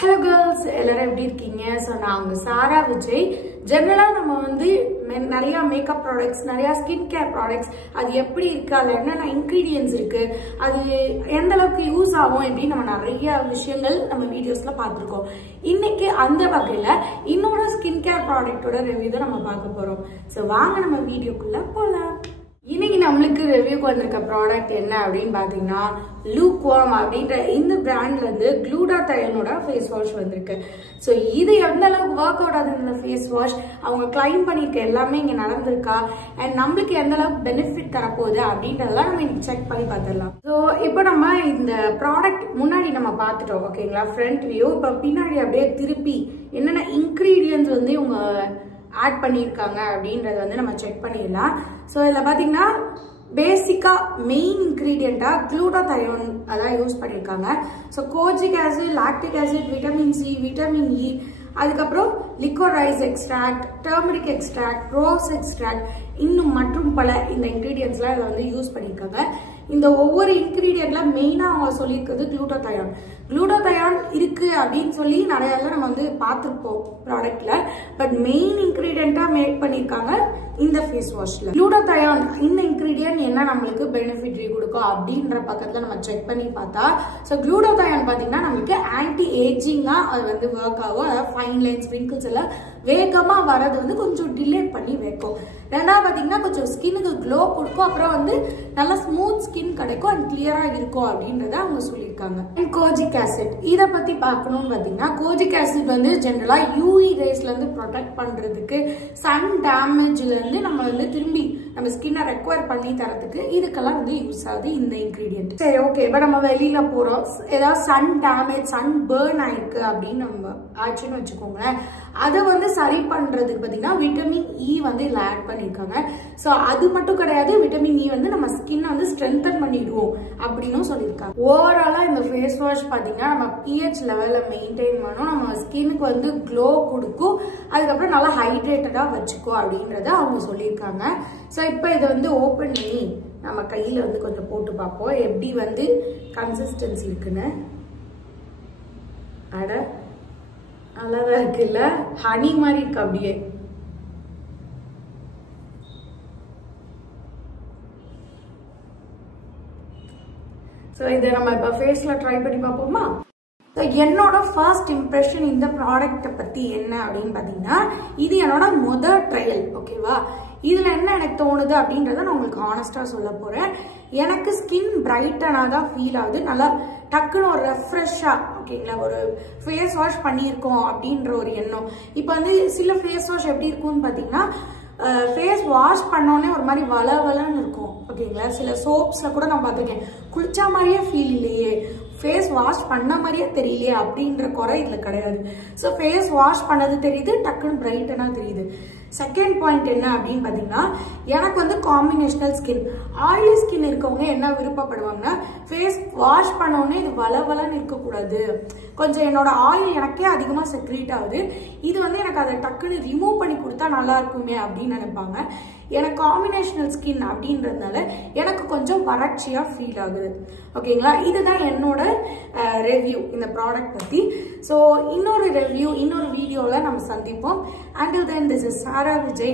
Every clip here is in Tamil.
Hello girls, எல்லாரும் எப்படி இருக்கீங்க? சோ நாங்க சாரா விஜய். ஜெனரலா நம்ம வந்து நிறைய மேக்கப் ப்ராடக்ட்ஸ், நிறைய ஸ்கின் கேர் ப்ராடக்ட்ஸ் அது எப்படி இருக்கு, அதுல என்னென்ன இன்கிரீடியன்ட்ஸ் இருக்கு, அது எந்த அளவுக்கு யூஸ் ஆகும் எப்படி நம்ம நிறைய விஷயங்கள் நம்ம வீடியோஸ்ல பார்த்திருக்கோம். இன்னைக்கு அந்த வகையில இன்னொரு ஸ்கின் கேர் ப்ராடக்ட்டோட ரிவ்யூ தான் நம்ம பார்க்க போறோம். சோ வாங்க நம்ம வீடியோக்குள்ள போலாம். இன்னைக்கு நம்மளுக்கு ரிவ்யூக்கு வந்திருக்க ப்ராடக்ட் என்ன அப்படின்னு பாத்தீங்கன்னா லூக்வார்ம் அப்படின்ற இந்த பிராண்ட்ல இருந்து குளூடாதயோனோட ஃபேஸ் வாஷ் வந்திருக்கு. ஸோ இது எந்த அளவுக்கு ஒர்க் அவுட் ஆகுது இந்த ஃபேஸ் வாஷ், அவங்க கிளைம் பண்ணிருக்க எல்லாமே இங்க நடந்திருக்கா, அண்ட் நம்மளுக்கு எந்த அளவுக்கு பெனிஃபிட் தரப்போகுது அப்படின்றதெல்லாம் நம்ம இன்னைக்கு செக் பண்ணி பார்த்துடலாம். ஸோ இப்போ நம்ம இந்த ப்ராடக்ட் முன்னாடி நம்ம பார்த்துட்டோம் ஓகேங்களா, ஃப்ரண்ட் வியூ. இப்போ பின்னாடி அப்படியே திருப்பி என்னென்ன இன்கிரீடியன்ஸ் வந்து இவங்க ஆட் பண்ணியிருக்காங்க அப்படின்றத வந்து நம்ம செக் பண்ணிடலாம். ஸோ இதில் பார்த்தீங்கன்னா பேசிக்காக மெயின் இன்க்ரீடியண்ட்டாக குளூடாதயோன் அதான் யூஸ் பண்ணியிருக்காங்க. So kojic acid, lactic acid, vitamin C, vitamin E, அதுக்கப்புறம் liquorice extract, turmeric extract, rose extract, இன்னும் மற்றும் பல இந்த இன்க்ரீடியன்ஸ்லாம் இதை வந்து யூஸ் பண்ணியிருக்காங்க. இந்த ஒவ்வொரு இன்க்ரீடியன்ட்ல மெயினாக அவங்க சொல்லியிருக்கிறது குளூடாதயோன். குளூடாதயோன் இருக்கு அப்படின்னு சொல்லி நிறைய நம்ம வந்து பார்த்துருப்போம் ப்ராடக்ட்ல. பட் மெயின் இன்க்ரீடியண்டா மேக் பண்ணியிருக்காங்க இந்த ஃபேஸ் வாஷ்ல. குளூடாதயோன் இந்த இன்க்ரீடியன்ட் என்ன நம்மளுக்கு பெனிஃபிட் கொடுக்கும் அப்படின்ற பக்கத்துல நம்ம செக் பண்ணி பார்த்தா, ஸோ குளூடாதயோன் பார்த்தீங்கன்னா நம்மளுக்கு ஆன்டி ஏஜிங்கா அது வந்து ஒர்க் ஆகும். அதாவது ஃபைன் லைன்ஸ், விங்கிள்ஸ் எல்லாம் வேகமா வரது வந்து கொஞ்சம் டிலே பண்ணி வைக்கும். ரெண்டாவது பார்த்தீங்கன்னா கொஞ்சம் ஸ்கின்னுக்கு க்ளோ கொடுக்கும். அப்புறம் வந்து நல்ல ஸ்மூத் ஸ்கின் கிடைக்கும் அண்ட் கிளியரா இருக்கும் அப்படின்றத அவங்க சொல்லியிருக்காங்க. அண்ட் கோஜிக் ஆசிட் இதை பத்தி பார்க்கணும்னு பார்த்தீங்கன்னா, கோஜிக் ஆசிட் வந்து ஜென்ரலா யூவி ரேஸ்ல இருந்து ப்ரொடெக்ட் பண்றதுக்கு, சன் டேமேஜ்ல இருந்து நம்ம வந்து திரும்பி நம்ம ஸ்கின்னை ரெக்வயர் பண்ணி தரதுக்கு இதுக்கெல்லாம் வந்து யூஸ் ஆகுது இந்த இன்கிரீடியன்ட். சரி ஓகே, இப்போ நம்ம வெளியில போறோம், ஏதாவது சன் டேமேஜ், சன் பேர்ன் ஆயிருக்கு அப்படின்னு நம்ம ஆச்சுன்னு வச்சுக்கோங்களேன், அதை வந்து சரி பண்றதுக்கு பார்த்தீங்கன்னா விட்டமின் இ வந்து இதில் ஆட் பண்ணியிருக்காங்க. ஸோ அது மட்டும் கிடையாது, விட்டமின் இ வந்து நம்ம ஸ்கின்னை வந்து ஸ்ட்ரென்தன் பண்ணிடுவோம் அப்படின்னு சொல்லியிருக்காங்க. ஓவராலா இந்த ஃபேஸ் வாஷ் பார்த்தீங்கன்னா நம்ம பிஹெச் லெவலில் மெயின்டைன் பண்ணணும், நம்ம ஸ்கின்னுக்கு வந்து க்ளோ கொடுக்கும், அதுக்கப்புறம் நல்லா ஹைட்ரேட்டடாக வச்சுக்கும் அப்படின்றத அவங்க சொல்லியிருக்காங்க. ஸோ இப்போ இதை வந்து ஓப்பன் பண்ணி நம்ம கையில் வந்து கொஞ்சம் போட்டு பார்ப்போம் எப்படி வந்து கன்சிஸ்டன்சி இருக்குன்னு. அட நல்லாதான் இருக்குல்ல, ஹனி மாதிரி இருக்கு அப்படியே. ஸோ இதை நம்ம இப்போ ஃபேஸில் ட்ரை பண்ணி பார்ப்போமா? ஸோ என்னோட ஃபர்ஸ்ட் இம்ப்ரெஷன் இந்த ப்ராடக்ட்டை பற்றி என்ன அப்படின்னு பார்த்தீங்கன்னா, இது என்னோட முதல் ட்ரையல் ஓகேவா. இதில் என்ன எனக்கு தோணுது அப்படின்றத நான் உங்களுக்கு ஆனஸ்டாக சொல்ல போகிறேன். எனக்கு ஸ்கின் பிரைட்டனாக தான் ஃபீல் ஆகுது, நல்லா டக்குன்னு ஒரு ரெஃப்ரெஷ்ஷாக ஓகேங்களா, ஒரு ஃபேஸ் வாஷ் பண்ணியிருக்கோம் அப்படின்ற ஒரு எண்ணம். இப்போ வந்து சில ஃபேஸ் வாஷ் எப்படி இருக்கும்னு பார்த்தீங்கன்னா, ஃபேஸ் வாஷ் பண்ணோடனே ஒரு மாதிரி வளவலன்னு இருக்கும் ஓகேங்களா. சில சோப்ஸில் கூட நான் பார்த்துருக்கேன், குளிச்சா மாதிரியே ஃபீல் இல்லையே, ஃபேஸ் வாஷ் பண்ண மாதிரியே தெரியலையே அப்படின்ற குறை இதில் கிடையாது. ஸோ ஃபேஸ் வாஷ் பண்ணது தெரியுது, டக்குன்னு பிரைட்டனாக தெரியுது. செகண்ட் பாயிண்ட் என்ன அப்படின்னு பார்த்தீங்கன்னா, எனக்கு வந்து காம்பினேஷனல் ஸ்கின், ஆயிலி ஸ்கின் இருக்கவங்க என்ன விருப்பப்படுவாங்கன்னா, ஃபேஸ் வாஷ் பண்ணோடனே இது வளவலன்னு இருக்கக்கூடாது, கொஞ்சம் என்னோட ஆயில் எனக்கே அதிகமாக செக்ரீட் ஆகுது, இது வந்து எனக்கு அதை டக்குன்னு ரிமூவ் பண்ணி கொடுத்தா நல்லா இருக்குமே அப்படின்னு நினைப்பாங்க. எனக்கு காம்பினேஷனல் ஸ்கின் அப்படின்றதுனால எனக்கு கொஞ்சம் வறட்சியாக ஃபீல் ஆகுது ஓகேங்களா. இதுதான் என்னோட ரிவ்யூ இந்த ப்ராடக்ட் பற்றி. ஸோ இன்னொரு ரிவ்யூ இன்னொரு வீடியோவில் நம்ம சந்திப்போம். Until then, this is Sarah Vijay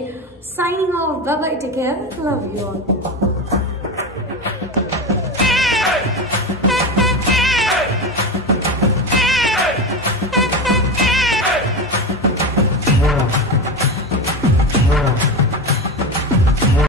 signing off. Bye bye, take care, love you all.